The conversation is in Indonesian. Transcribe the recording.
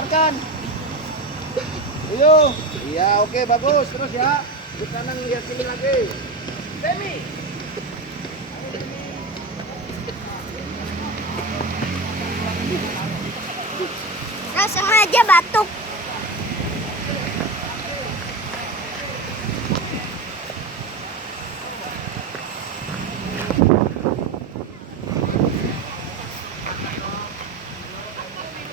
tahankan. Ayo. Iya, oke, bagus. Terus ya. Di kanan lihat sini lagi. Demi. Nah, sengaja batuk.